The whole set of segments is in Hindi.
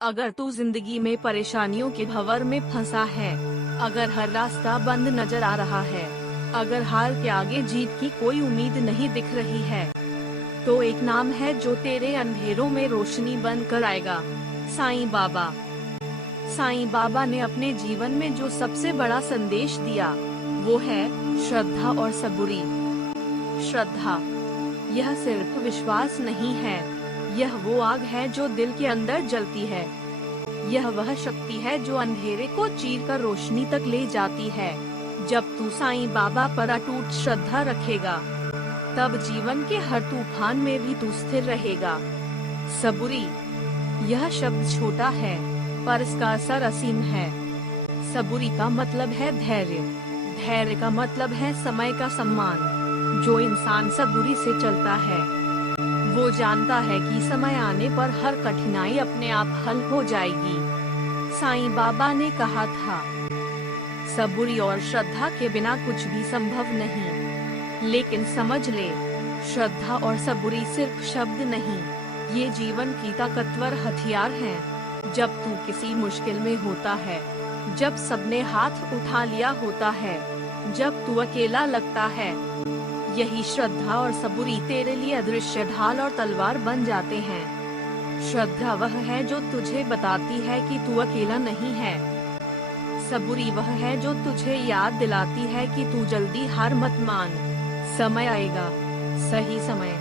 अगर तू जिंदगी में परेशानियों के भंवर में फंसा है, अगर हर रास्ता बंद नजर आ रहा है, अगर हार के आगे जीत की कोई उम्मीद नहीं दिख रही है, तो एक नाम है जो तेरे अंधेरों में रोशनी बनकर आएगा, साईं बाबा। साईं बाबा ने अपने जीवन में जो सबसे बड़ा संदेश दिया, वो है श्रद्धा और सबूरी। श्रद्धा, यह सिर्फ विश्वास नहीं है, यह वो आग है जो दिल के अंदर जलती है। यह वह शक्ति है जो अंधेरे को चीर कर रोशनी तक ले जाती है। जब तू साईं बाबा पर अटूट श्रद्धा रखेगा, तब जीवन के हर तूफान में भी तू स्थिर रहेगा। सबूरी, यह शब्द छोटा है, पर इसका असर असीम है। सबूरी का मतलब है धैर्य, धैर्य का मतलब है समय का सम्मान। जो इंसान सबूरी से चलता है, वो जानता है कि समय आने पर हर कठिनाई अपने आप हल हो जाएगी। साईं बाबा ने कहा था, सबूरी और श्रद्धा के बिना कुछ भी संभव नहीं। लेकिन समझ ले, श्रद्धा और सबूरी सिर्फ शब्द नहीं, ये जीवन की ताकतवर हथियार हैं। जब तू किसी मुश्किल में होता है, जब सबने हाथ उठा लिया होता है, जब तू अकेला लगता है, यही श्रद्धा और सबूरी तेरे लिए अदृश्य ढाल और तलवार बन जाते हैं। श्रद्धा वह है जो तुझे बताती है कि तू अकेला नहीं है। सबूरी वह है जो तुझे याद दिलाती है कि तू जल्दी हार मत मान, समय आएगा, सही समय।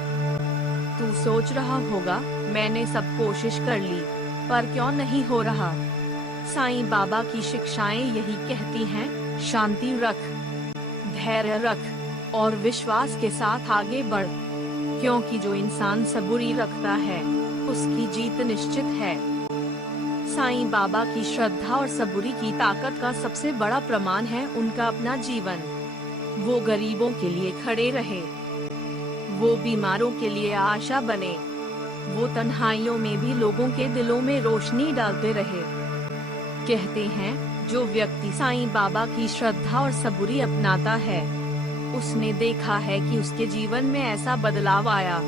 तू सोच रहा होगा, मैंने सब कोशिश कर ली, पर क्यों नहीं हो रहा? साईं बाबा की शिक्षाएं यही कहती हैं, शांति रख, धैर्य रख और विश्वास के साथ आगे बढ़, क्योंकि जो इंसान सबूरी रखता है, उसकी जीत निश्चित है। साईं बाबा की श्रद्धा और सबूरी की ताकत का सबसे बड़ा प्रमाण है उनका अपना जीवन। वो गरीबों के लिए खड़े रहे, वो बीमारों के लिए आशा बने, वो तन्हाइयों में भी लोगों के दिलों में रोशनी डालते रहे। कहते हैं, जो व्यक्ति साईं बाबा की श्रद्धा और सबूरी अपनाता है, उसने देखा है कि उसके जीवन में ऐसा बदलाव आया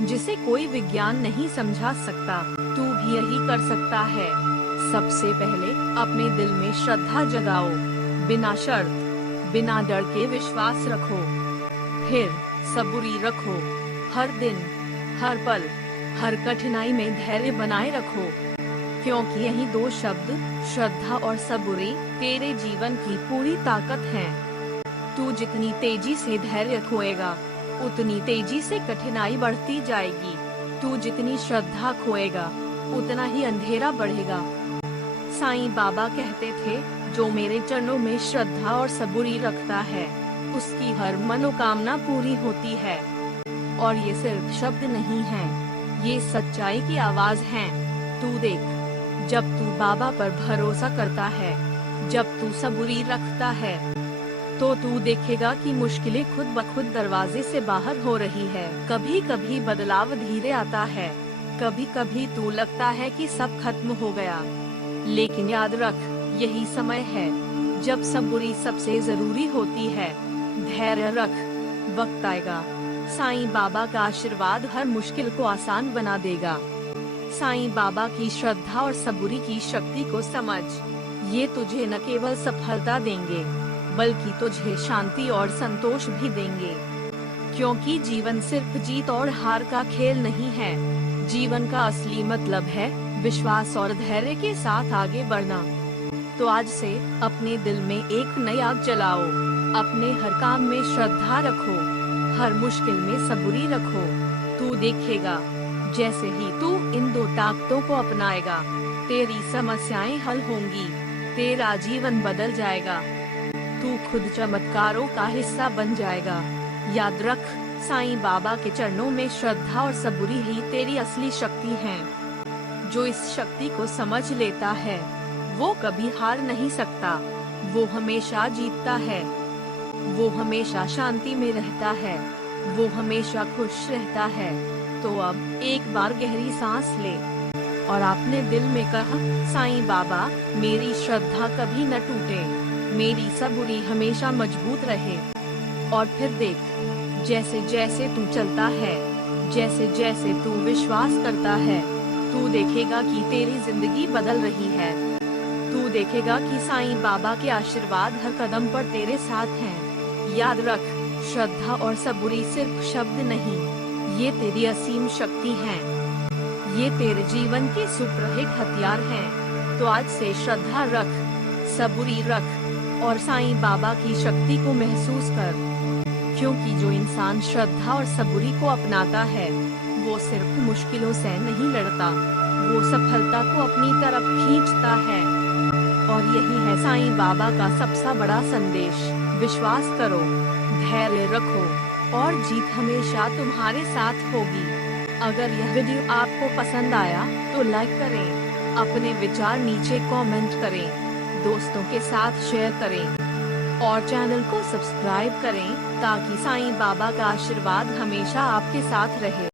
जिसे कोई विज्ञान नहीं समझा सकता। तू भी यही कर सकता है। सबसे पहले अपने दिल में श्रद्धा जगाओ, बिना शर्त, बिना डर के विश्वास रखो। फिर सबूरी रखो, हर दिन, हर पल, हर कठिनाई में धैर्य बनाए रखो, क्योंकि यही दो शब्द, श्रद्धा और सबूरी, तेरे जीवन की पूरी ताकत हैं। तू जितनी तेजी से धैर्य खोएगा, उतनी तेजी से कठिनाई बढ़ती जाएगी। तू जितनी श्रद्धा खोएगा, उतना ही अंधेरा बढ़ेगा। साईं बाबा कहते थे, जो मेरे चरणों में श्रद्धा और सबूरी रखता है, उसकी हर मनोकामना पूरी होती है। और ये सिर्फ शब्द नहीं है, ये सच्चाई की आवाज है। तू देख, जब तू बाबा पर भरोसा करता है, जब तू सबूरी रखता है, तो तू देखेगा कि मुश्किलें खुद ब खुद दरवाजे से बाहर हो रही है। कभी कभी बदलाव धीरे आता है, कभी कभी तू लगता है कि सब खत्म हो गया, लेकिन याद रख, यही समय है जब सबूरी सबसे जरूरी होती है। धैर्य रख, वक्त आएगा, साईं बाबा का आशीर्वाद हर मुश्किल को आसान बना देगा। साईं बाबा की श्रद्धा और सबूरी की शक्ति को समझ, ये तुझे न केवल सफलता देंगे, बल्कि तुझे शांति और संतोष भी देंगे। क्योंकि जीवन सिर्फ जीत और हार का खेल नहीं है, जीवन का असली मतलब है विश्वास और धैर्य के साथ आगे बढ़ना। तो आज से अपने दिल में एक नई आग जलाओ, अपने हर काम में श्रद्धा रखो, हर मुश्किल में सबूरी रखो। तू देखेगा, जैसे ही तू इन दो ताकतों को अपनाएगा, तेरी समस्याएं हल होंगी, तेरा जीवन बदल जाएगा, तू खुद चमत्कारों का हिस्सा बन जाएगा। याद रख, साईं बाबा के चरणों में श्रद्धा और सबूरी ही तेरी असली शक्ति हैं। जो इस शक्ति को समझ लेता है, वो कभी हार नहीं सकता, वो हमेशा जीतता है, वो हमेशा शांति में रहता है, वो हमेशा खुश रहता है। तो अब एक बार गहरी सांस ले और अपने दिल में कहा, साईं बाबा, मेरी श्रद्धा कभी न टूटे, मेरी सबूरी हमेशा मजबूत रहे। और फिर देख, जैसे जैसे तू चलता है, जैसे जैसे तू विश्वास करता है, तू तू देखेगा कि तेरी जिंदगी बदल रही है। तू देखेगा कि साईं बाबा के आशीर्वाद हर कदम पर तेरे साथ हैं। याद रख, श्रद्धा और सबूरी सिर्फ शब्द नहीं, ये तेरी असीम शक्ति हैं। ये तेरे जीवन के सुप्रहित हथियार हैं। तो आज से श्रद्धा रख, सबूरी रख और साईं बाबा की शक्ति को महसूस कर। क्योंकि जो इंसान श्रद्धा और सबूरी को अपनाता है, वो सिर्फ मुश्किलों से नहीं लड़ता, वो सफलता को अपनी तरफ खींचता है। और यही है साईं बाबा का सबसे बड़ा संदेश। विश्वास करो, धैर्य रखो और जीत हमेशा तुम्हारे साथ होगी। अगर यह वीडियो आपको पसंद आया तो लाइक करें, अपने विचार नीचे कमेंट करें, दोस्तों के साथ शेयर करें और चैनल को सब्सक्राइब करें ताकि साईं बाबा का आशीर्वाद हमेशा आपके साथ रहे।